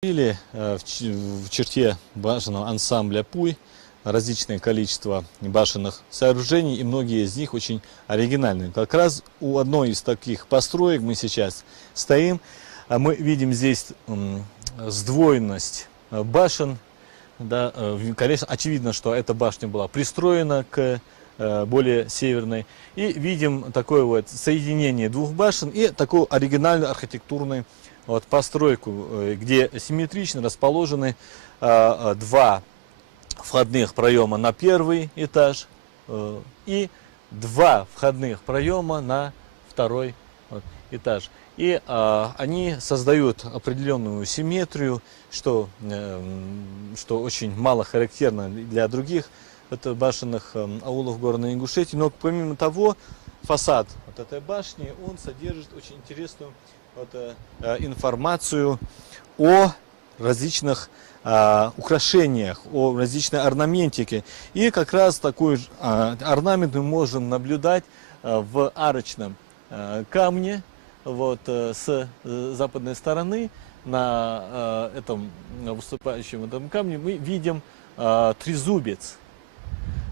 В черте башенного ансамбля Пуй различное количество башенных сооружений, и многие из них очень оригинальные. Как раз у одной из таких построек мы сейчас стоим. Мы видим здесь сдвоенность башен. Да, конечно, очевидно, что эта башня была пристроена к более северной. И видим такое вот соединение двух башен и такую оригинальную архитектурную постройку, где симметрично расположены два входных проема на первый этаж и два входных проема на второй этаж. И они создают определенную симметрию, что очень мало характерно для других башенных аулов Горной Ингушетии. Но помимо того, фасад вот этой башни, он содержит очень интересную информацию о различных украшениях, о различной орнаментике. И как раз такой орнамент мы можем наблюдать в арочном камне. Вот, с западной стороны на этом выступающем этом камне мы видим трезубец.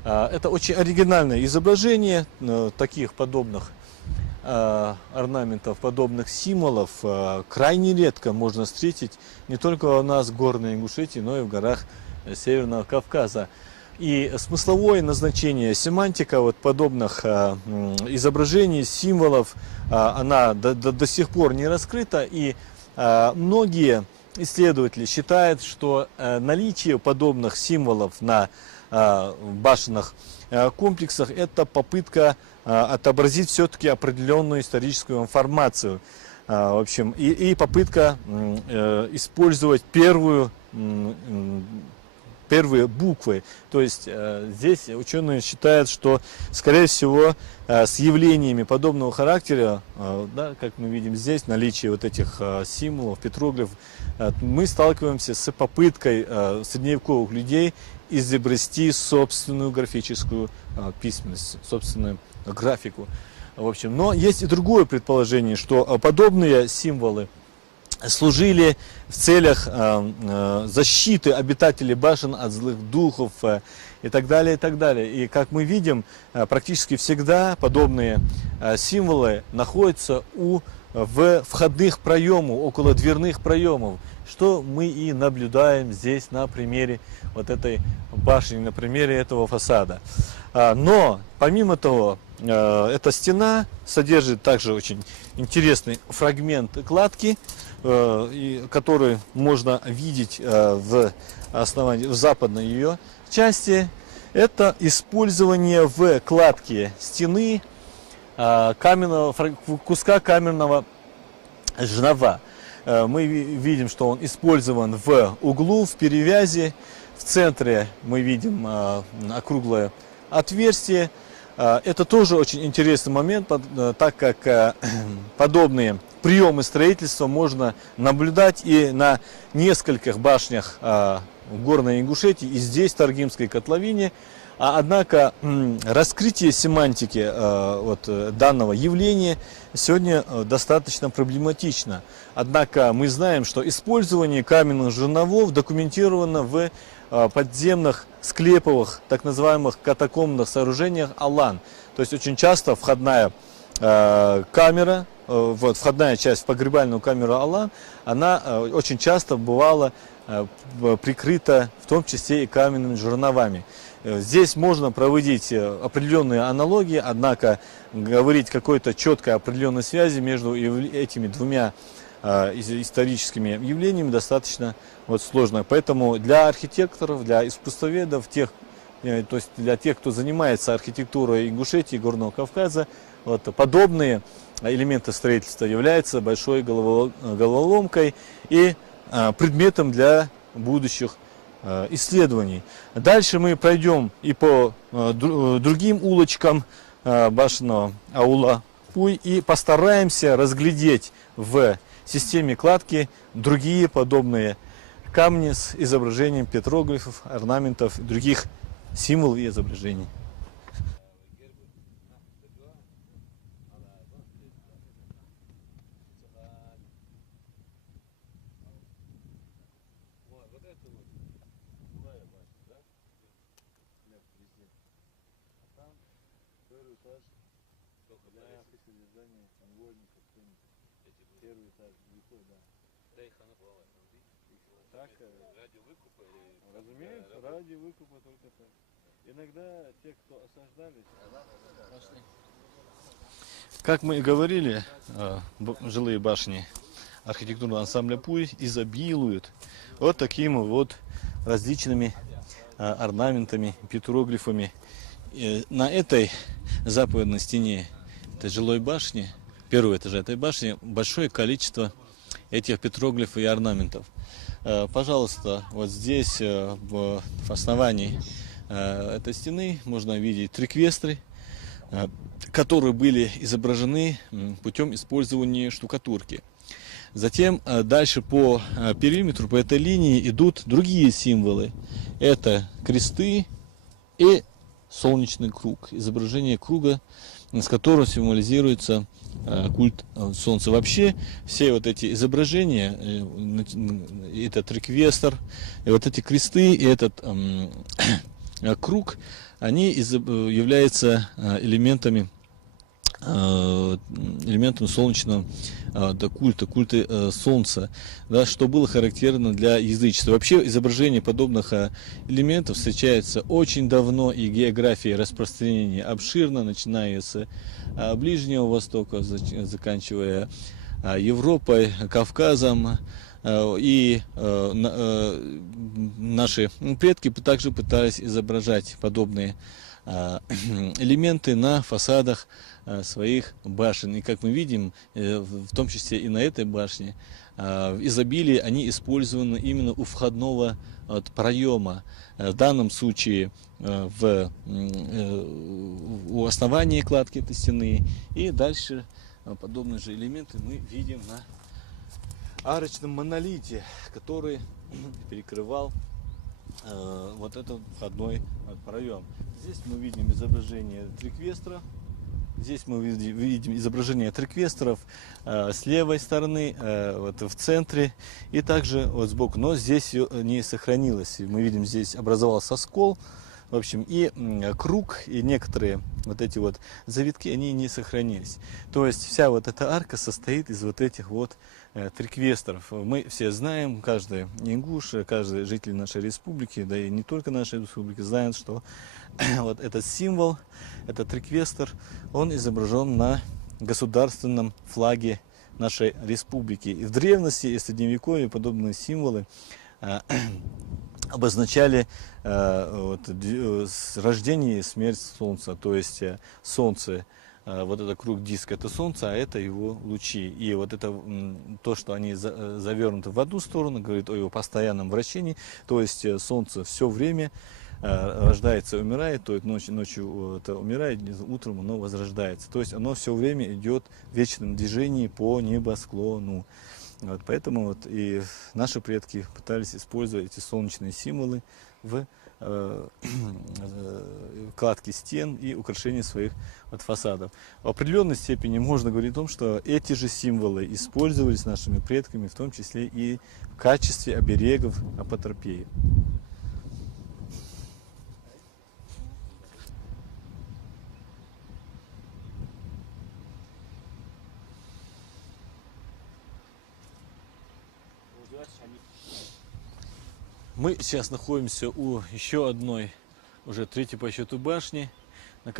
Это очень оригинальное изображение таких подобных орнаментов, подобных символов крайне редко можно встретить не только у нас в Горной Ингушетии, но и в горах Северного Кавказа. И смысловое назначение, семантика вот подобных изображений, символов, она до сих пор не раскрыта. И многие исследователи считают, что наличие подобных символов на башенных комплексах — это попытка отобразить все-таки определенную историческую информацию. В общем, и попытка использовать первые буквы. То есть здесь ученые считают, что, скорее всего, с явлениями подобного характера, да, как мы видим здесь, наличие вот этих символов, петроглифов, мы сталкиваемся с попыткой средневековых людей изобрести собственную графическую письменность, собственную графику. В общем, но есть и другое предположение, что подобные символы служили в целях защиты обитателей башен от злых духов и так далее, и так далее. И как мы видим, практически всегда подобные символы находятся в входных проемах, около дверных проемов, что мы и наблюдаем здесь на примере вот этой башни, на примере этого фасада. Но помимо того, эта стена содержит также очень интересный фрагмент кладки, который можно видеть в западной ее части. Это использование в кладке стены куска каменного жнива. Мы видим, что он использован в углу, в перевязи. В центре мы видим округлое отверстие. Это тоже очень интересный момент, так как подобные приемы строительства можно наблюдать и на нескольких башнях в Горной Ингушетии, и здесь, в Таргимской котловине. Однако раскрытие семантики данного явления сегодня достаточно проблематично. Однако мы знаем, что использование каменных жерновов документировано в подземных склеповых, так называемых катакомбных сооружениях Алан. То есть очень часто входная камера, входная часть в погребальную камеру Алан, она очень часто бывала прикрыта в том числе и каменными жерновами. Здесь можно проводить определенные аналогии, однако говорить какой-то четкой определенной связи между этими двумя историческими явлениями достаточно сложно. Поэтому для архитекторов, для искусствоведов, то есть для тех, кто занимается архитектурой Ингушетии, Горного Кавказа, подобные элементы строительства являются большой головоломкой и предметом для будущих исследований. Дальше мы пройдем и по другим улочкам башенного аула Пуй и постараемся разглядеть в системе кладки другие подобные камни с изображением петроглифов, орнаментов и других символов и изображений. это вот жилая башня, да? Везде. А там второй этаж Только для повесить. содержания невольников, пленников. Эти были. Первый этаж, далеко, да. Да их она была, там, видите? Так, Ради выкупа или... разумеется, Да, ради выкупа только так. Иногда те, кто осаждались, пошли. Как мы и говорили, жилые башни архитектурного ансамбля Пуй изобилуют вот такими вот различными орнаментами, петроглифами. На этой западной стене этой жилой башни, первого этажа этой башни, большое количество этих петроглифов и орнаментов. Пожалуйста, вот здесь в основании этой стены можно видеть триквестры, которые были изображены путем использования штукатурки. Затем дальше по периметру, по этой линии идут другие символы. Это кресты и солнечный круг. Изображение круга, с которого символизируется культ солнца. Вообще все вот эти изображения, этот триквестр, и вот эти кресты, и этот круг, они являются элементами солнечного культа солнца, да, что было характерно для язычества. Вообще изображение подобных элементов встречается очень давно, и география распространения обширна, начиная с Ближнего Востока, заканчивая Европой, Кавказом. И наши предки также пытались изображать подобные элементы на фасадах своих башен. И как мы видим, в том числе и на этой башне, в изобилии они использованы именно у входного проема. В данном случае у основания кладки этой стены. И дальше подобные же элементы мы видим на арочном монолите, который перекрывал вот этот входной проем. Здесь мы видим изображение триквестра. Здесь мы видим изображение триквестров с левой стороны, вот в центре и также вот сбоку. Но здесь не сохранилось. Мы видим, здесь образовался скол. В общем, и круг, и некоторые вот эти вот завитки, они не сохранились. То есть вся вот эта арка состоит из вот этих вот триквестров. Мы все знаем, каждый ингуш, каждый житель нашей республики, да и не только нашей республики, знает, что вот этот символ, этот триквестр, он изображен на государственном флаге нашей республики. И в древности и средневековье подобные символы обозначали рождение и смерть Солнца. То есть Солнце, вот это круг диска, это Солнце, а это его лучи. И вот это то, что они завернуты в одну сторону, говорит о его постоянном вращении. То есть Солнце все время рождается и умирает, то есть ночью это умирает, утром оно возрождается. То есть оно все время идет в вечном движении по небосклону. Вот, поэтому вот и наши предки пытались использовать эти солнечные символы в кладке стен и украшении своих вот фасадов. В определенной степени можно говорить о том, что эти же символы использовались нашими предками, в том числе и в качестве оберегов апотропеи. Мы сейчас находимся у еще одной, уже третьей по счету башни, на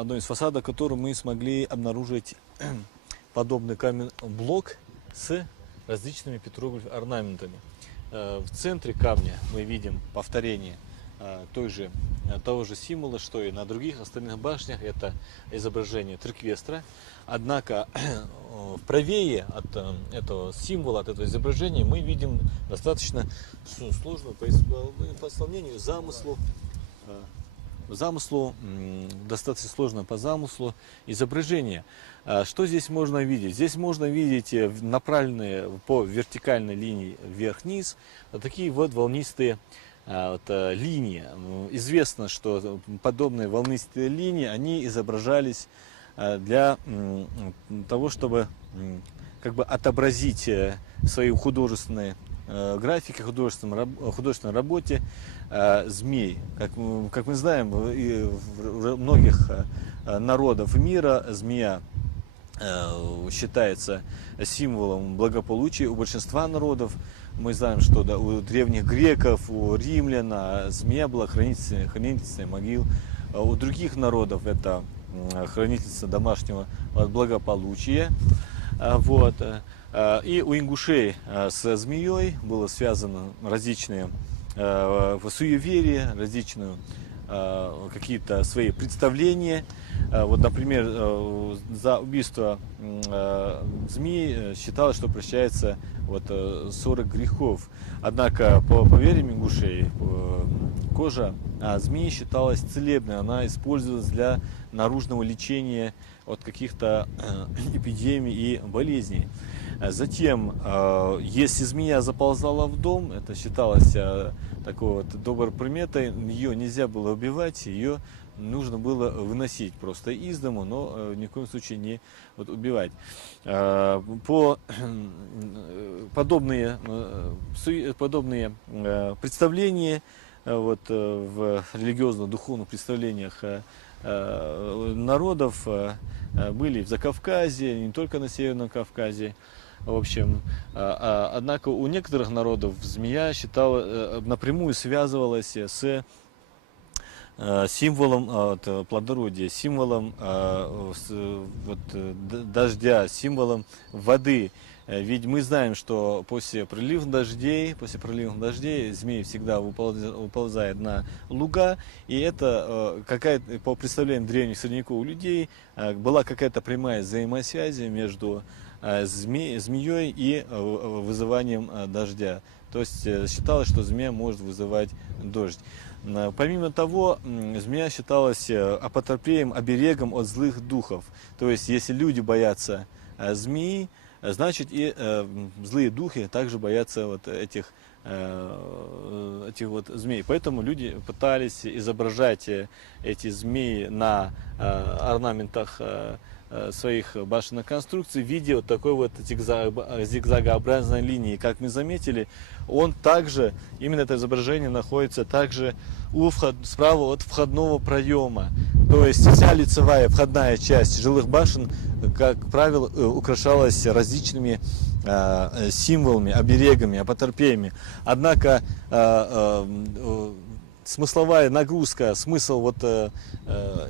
одной из фасадов которой мы смогли обнаружить подобный каменный блок с различными петроглифами, орнаментами. В центре камня мы видим повторение того же символа, что и на других остальных башнях. Это изображение триквестра. Однако правее от этого символа, от этого изображения, мы видим достаточно сложную по исполнению замыслу, достаточно сложно по замыслу изображение. Что здесь можно видеть? Здесь можно видеть направленные по вертикальной линии вверх-вниз такие вот волнистые линии. Известно, что подобные волнистые линии, они изображались для того, чтобы как бы отобразить свои художественные графике, художественной работе змей. Как мы знаем, в многих народов мира змея считается символом благополучия у большинства народов. Мы знаем, что у древних греков, у римлян змея была хранительницей могил. У других народов это хранительница домашнего благополучия. Вот. И у ингушей с змеей было связано различные суеверия, различные какие-то свои представления. Вот, например, за убийство змеи считалось, что прощается 40 грехов. Однако, по поверьям ингушей, кожа змеи считалась целебной. Она использовалась для наружного лечения от каких-то эпидемий и болезней. Затем, если змея заползала в дом, это считалось такой доброй приметой, ее нельзя было убивать, ее нужно было выносить просто из дома, но ни в коем случае не убивать. Подобные представления в религиозно-духовных представлениях народов были в Закавказье, не только на Северном Кавказе. В общем, однако у некоторых народов змея напрямую связывалась с символом плодородия, символом дождя, символом воды. Ведь мы знаем, что после проливных дождей змей всегда уползает на луга, и это по представлениям древних средневековых людей была какая-то прямая взаимосвязь между змеей и вызыванием дождя. То есть считалось, что змея может вызывать дождь. Помимо того, змея считалась апотропеем, оберегом от злых духов. То есть, если люди боятся змеи, значит и злые духи также боятся этих змей. Поэтому люди пытались изображать эти змеи на орнаментах своих башенных конструкций в виде такой зигзагообразной линии. Как мы заметили, именно это изображение находится также справа от входного проема. То есть вся лицевая входная часть жилых башен, как правило, украшалась различными символами, оберегами, апотропеями. Однако смысловая нагрузка, смысл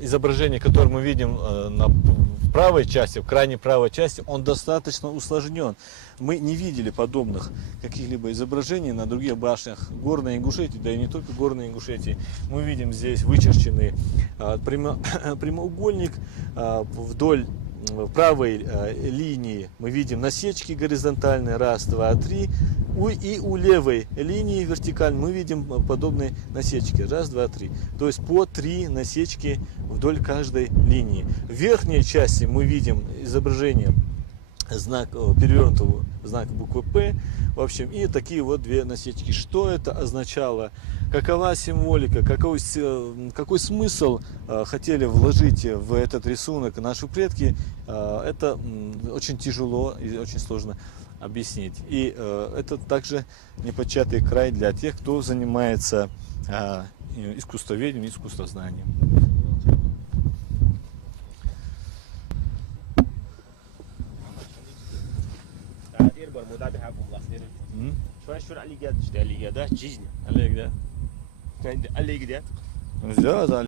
изображения, которое мы видим в правой части, в крайней правой части, он достаточно усложнен. Мы не видели подобных каких-либо изображений на других башнях Горной Ингушетии, да и не только Горной Ингушетии. Мы видим здесь вычерченный прямоугольник вдоль правой линии. Мы видим насечки горизонтальные, раз, два, три. И у левой линии вертикальной мы видим подобные насечки, раз, два, три. То есть по 3 насечки вдоль каждой линии. В верхней части мы видим изображение перевернутого знака буквы П. В общем, и такие 2 насечки. Что это означало? Какова символика? Какой смысл хотели вложить в этот рисунок наши предки? Это очень тяжело и очень сложно объяснить. И это также непочатый край для тех, кто занимается искусствоведением, искусствознанием. شو على اللي قاعد تشتغل اللي قاعد جيجنا Олег, да? اللي قاعد Взял,